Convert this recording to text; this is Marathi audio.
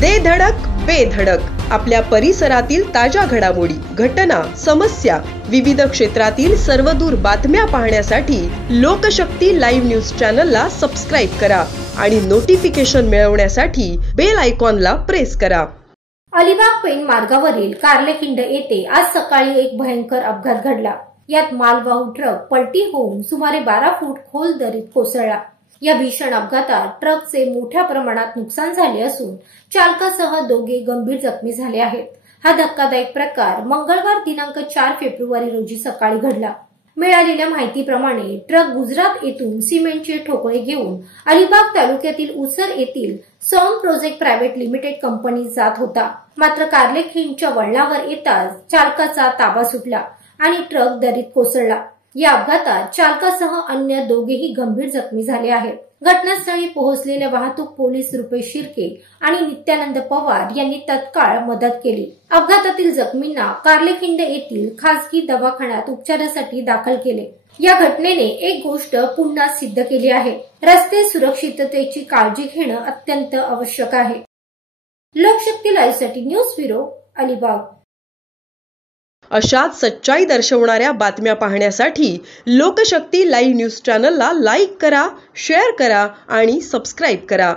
दे धडक बेधडक आपल्या परिसरातील ताज्या घडामोडी, घटना, समस्या, विविध क्षेत्रातील सर्वदूर बातम्या पाहण्यासाठी लोकशक्ती लाईव्ह न्यूज चॅनलला सबस्क्राईब करा आणि नोटिफिकेशन मिळवण्यासाठी बेल आयकॉनला प्रेस करा। अलिबाग पेण मार्गावरील कार्लेखिंड येथे आज सकाळी एक भयंकर अपघात घडला। यात मालवाहू ट्रक पलटी होऊन सुमारे 12 फूट खोल दरीत कोसळला। या भीषण अपघातात ट्रकचे मोठ्या प्रमाणात नुकसान झाले असून चालकासह दोघे गंभीर जखमी झाले आहेत। हा धक्कादायक प्रकार मंगळवार दिनांक 4 फेब्रुवारी रोजी सकाळी घडला। मिळालेल्या माहितीप्रमाणे ट्रक गुजरात येथून सिमेंटचे ठोकळे घेऊन अलिबाग तालुक्यातील उसर येथील सॉम प्रोजेक्ट प्रायव्हेट लिमिटेड कंपनीत जात होता। मात्र कार्लेखिंडच्या वळणावर येताच चालकाचा ताबा सुटला आणि ट्रक दरीत कोसळला। या अपघातात चालकासह अन्य दोघेही गंभीर जखमी झाले आहेत। घटनास्थळी पोहोचलेले वाहतूक पोलीस रुपेश शिर्के आणि नित्यानंद पवार यांनी तत्काळ मदत केली। अपघातातील जखमींना कार्लेखिंड येथील खासगी दवाखान्यात उपचारासाठी दाखल केले। या घटनेने एक गोष्ट पुन्हा सिद्ध केली आहे, रस्ते सुरक्षिततेची काळजी घेणं अत्यंत आवश्यक आहे। लोकशक्ती लाईव्ह साठी न्यूज ब्युरो, अलिबाग। अशाच सच्चाई दर्शवणाऱ्या बातम्या पाहण्यासाठी लोकशक्ती लाईव्ह न्यूज चॅनलला लाईक करा, शेअर करा आणि सबस्क्राईब करा।